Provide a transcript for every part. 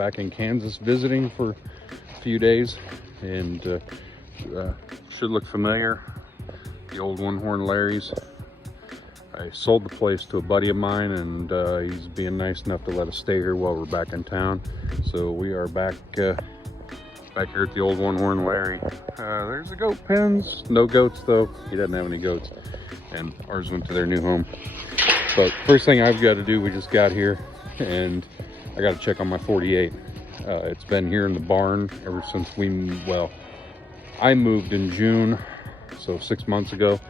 back in Kansas visiting for a few days, and should look familiar. The old One Horn Larry's. I sold the place to a buddy of mine, and he's being nice enough to let us stay here while we're back in town. So we are back here at the old One Horn Larry. There's the goat pens. No goats though. He doesn't have any goats, and ours went to their new home. But first thing I've got to do, we just got here, and I got to check on my 48. It's been here in the barn ever since I moved in June, so 6 months ago.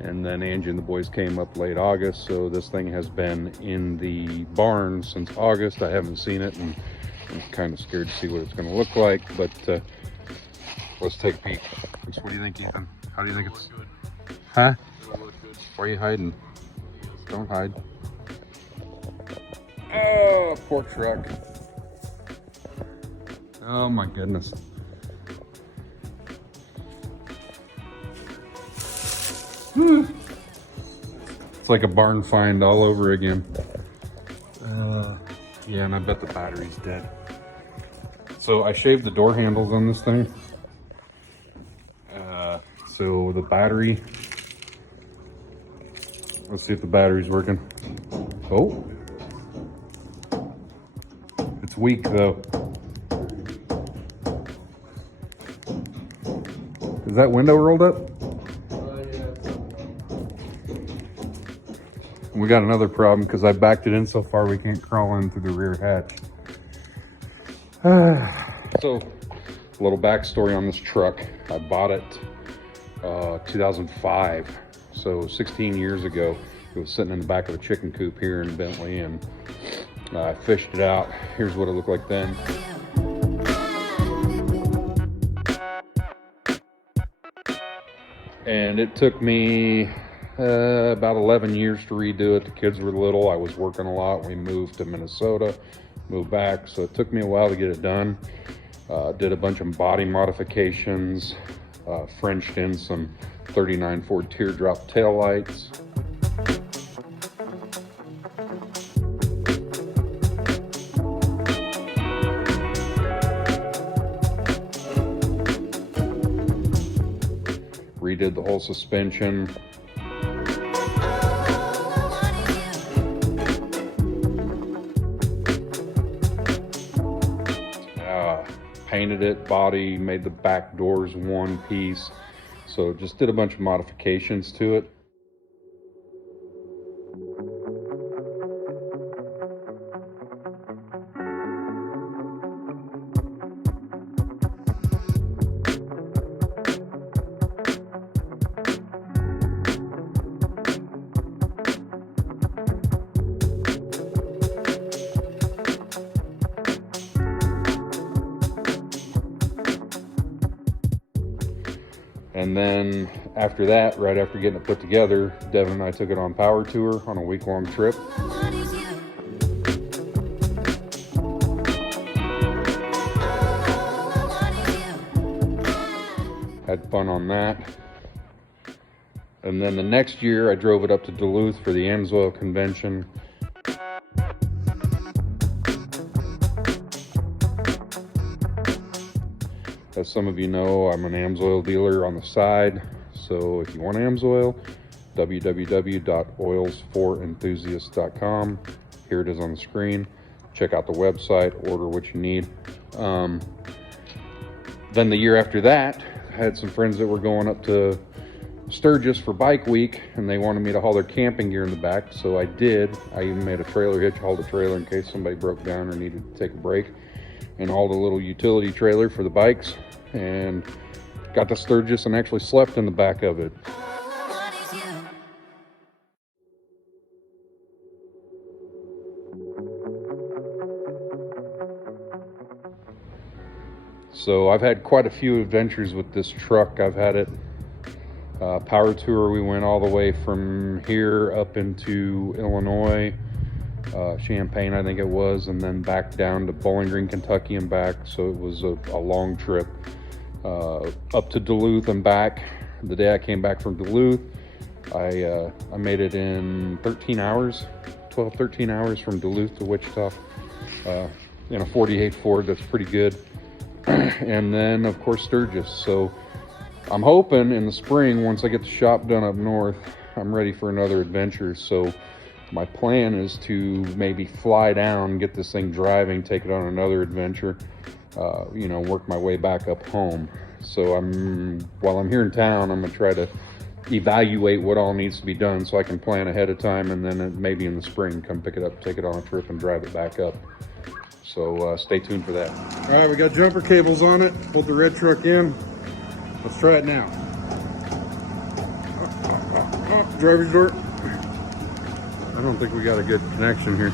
And then Angie and the boys came up late August, so this thing has been in the barn since August. I haven't seen it, and I'm kind of scared to see what it's going to look like, but let's take a peek. What do you think, Ethan? How do you think it's... Huh? Why are you hiding? Don't hide. Oh, poor truck. Oh my goodness. It's like a barn find all over again. Yeah, and I bet the battery's dead. So I shaved the door handles on this thing. So the battery, let's see if the battery's working. Oh, it's weak though. Is that window rolled up? We got another problem because I backed it in so far we can't crawl in through the rear hatch. So, a little backstory on this truck. I bought it 2005, so 16 years ago. It was sitting in the back of a chicken coop here in Bentley, and I fished it out. Here's what it looked like then. And it took me about 11 years to redo it. The kids were little. I was working a lot. We moved to Minnesota, moved back, so it took me a while to get it done. Did a bunch of body modifications, Frenched in some 39 Ford teardrop taillights. Redid the whole suspension. Painted it, body, made the back doors one piece. So just did a bunch of modifications to it. And then after that, right after getting it put together, Devin and I took it on power tour on a week-long trip. Had fun on that. And then the next year, I drove it up to Duluth for the Amsoil convention. As some of you know, I'm an Amsoil dealer on the side. So if you want Amsoil, www.oilsforenthusiasts.com. Here it is on the screen. Check out the website, order what you need. Then the year after that, I had some friends that were going up to Sturgis for Bike Week, and they wanted me to haul their camping gear in the back, so I did. I even made a trailer hitch, hauled a trailer in case somebody broke down or needed to take a break, and hauled a little utility trailer for the bikes, and got to Sturgis and actually slept in the back of it. So I've had quite a few adventures with this truck. I've had it power tour. We went all the way from here up into Illinois, Champaign I think it was, and then back down to Bowling Green, Kentucky and back. So it was a long trip. Up to Duluth and back. The day I came back from Duluth, I made it in 13 hours, 13 hours from Duluth to Wichita. in a 48 Ford. That's pretty good. And then of course Sturgis. So I'm hoping in the spring, once I get the shop done up north, I'm ready for another adventure. So my plan is to maybe fly down, get this thing driving, take it on another adventure, you know, work my way back up home. So while I'm here in town, I'm gonna try to evaluate what all needs to be done so I can plan ahead of time, and then maybe in the spring come pick it up, take it on a trip and drive it back up. So stay tuned for that. All right, we got jumper cables on it. Pulled the red truck in. Let's try it now. Driver's door. I don't think we got a good connection here.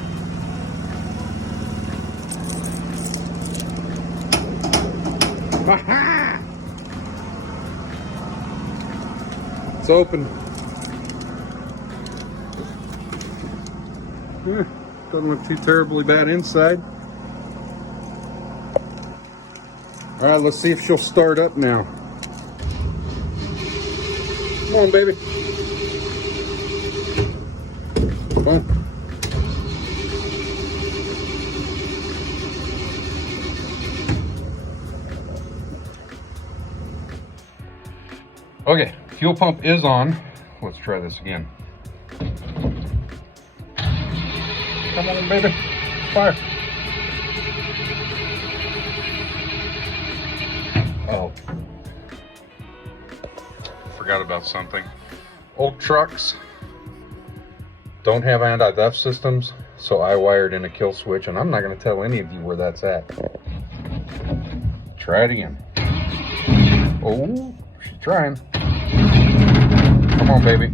Ha-ha! It's open. Yeah, doesn't look too terribly bad inside. All right, let's see if she'll start up now. Come on, baby. Come on. Okay, fuel pump is on. Let's try this again. Come on, baby. Fire. Oh. Forgot about something. Old trucks don't have anti-theft systems, so I wired in a kill switch, and I'm not going to tell any of you where that's at. Try it again. Oh, she's trying. Come on, baby.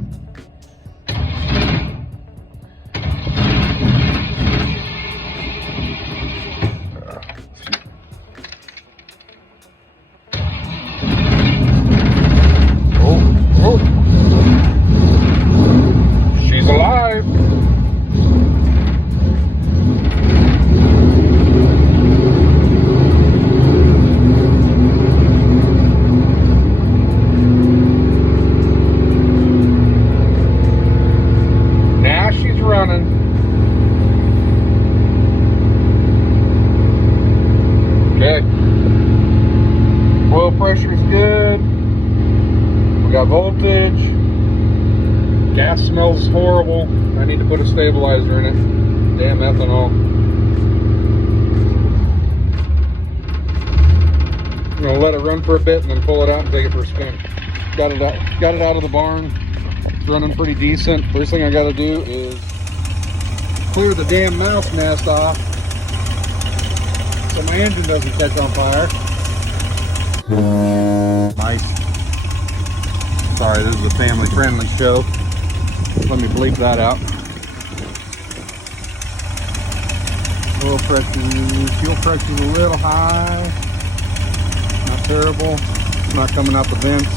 She's alive. Now she's running. Okay. Oil pressure's good. We got voltage. Gas smells horrible. I need to put a stabilizer in it. Damn ethanol. I'm gonna let it run for a bit and then pull it out and take it for a spin. Got it out of the barn. It's running pretty decent. First thing I gotta do is clear the damn mouse nest off so my engine doesn't catch on fire. Nice. Sorry, this is a family-friendly show. Let me bleep that out. Oil pressure, fuel pressure is a little high. Not terrible. It's not coming out the vents.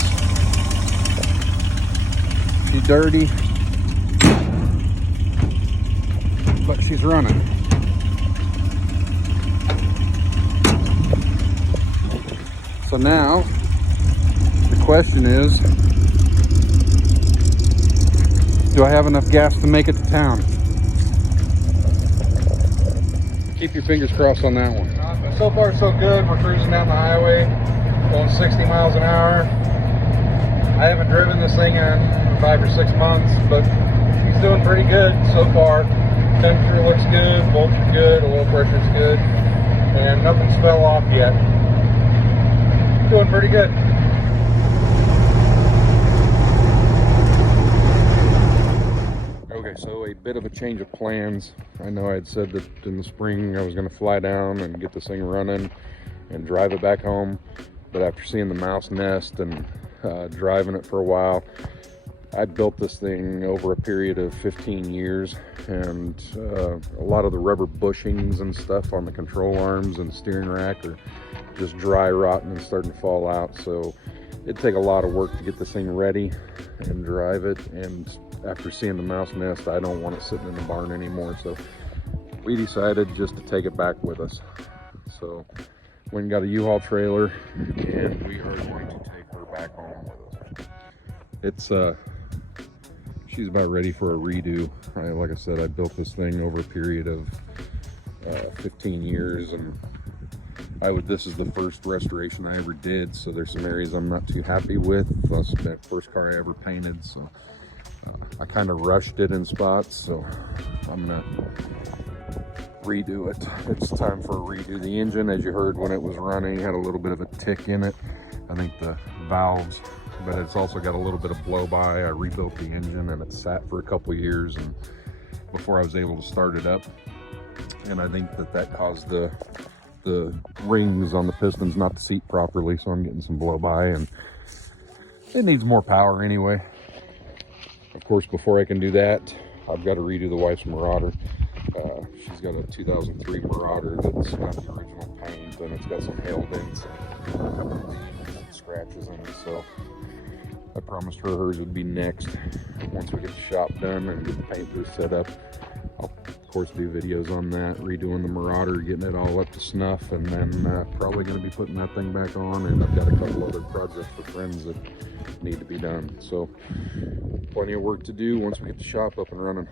She's dirty, but she's running. So now, the question is, do I have enough gas to make it to town? Keep your fingers crossed on that one. So far so good. We're cruising down the highway, going 60 miles an hour. I haven't driven this thing in 5 or 6 months, but she's doing pretty good so far. Temperature looks good, voltage good, oil pressure's good, and nothing's fell off yet. Doing pretty good. Okay, so a bit of a change of plans. I know I had said that in the spring I was going to fly down and get this thing running and drive it back home, but after seeing the mouse nest and driving it for a while, I built this thing over a period of 15 years, and a lot of the rubber bushings and stuff on the control arms and steering rack are just dry rotting and starting to fall out. So it'd take a lot of work to get this thing ready and drive it, and after seeing the mouse nest, I don't want it sitting in the barn anymore. So we decided just to take it back with us. So went and got a U-Haul trailer, and we are going to take her back home with us. It's she's about ready for a redo. Like I said, I built this thing over a period of 15 years, and this is the first restoration I ever did, so there's some areas I'm not too happy with. That's the first car I ever painted, so I kind of rushed it in spots, so I'm gonna redo it. It's time for a redo. The engine, as you heard when it was running, had a little bit of a tick in it. I think the valves, but it's also got a little bit of blow by. I rebuilt the engine and it sat for a couple years and before I was able to start it up, and I think that caused the rings on the pistons not to seat properly, so I'm getting some blow by, and it needs more power anyway. Of course, before I can do that, I've got to redo the wife's Marauder. She's got a 2003 Marauder that's got the original paint, and it's got some hail dents and scratches in it, so I promised her hers would be next. Once we get the shop done and get the painters set up, I'll of course do videos on that, redoing the Marauder, getting it all up to snuff, and then probably going to be putting that thing back on, and I've got a couple other projects for friends that need to be done. So plenty of work to do once we get the shop up and running.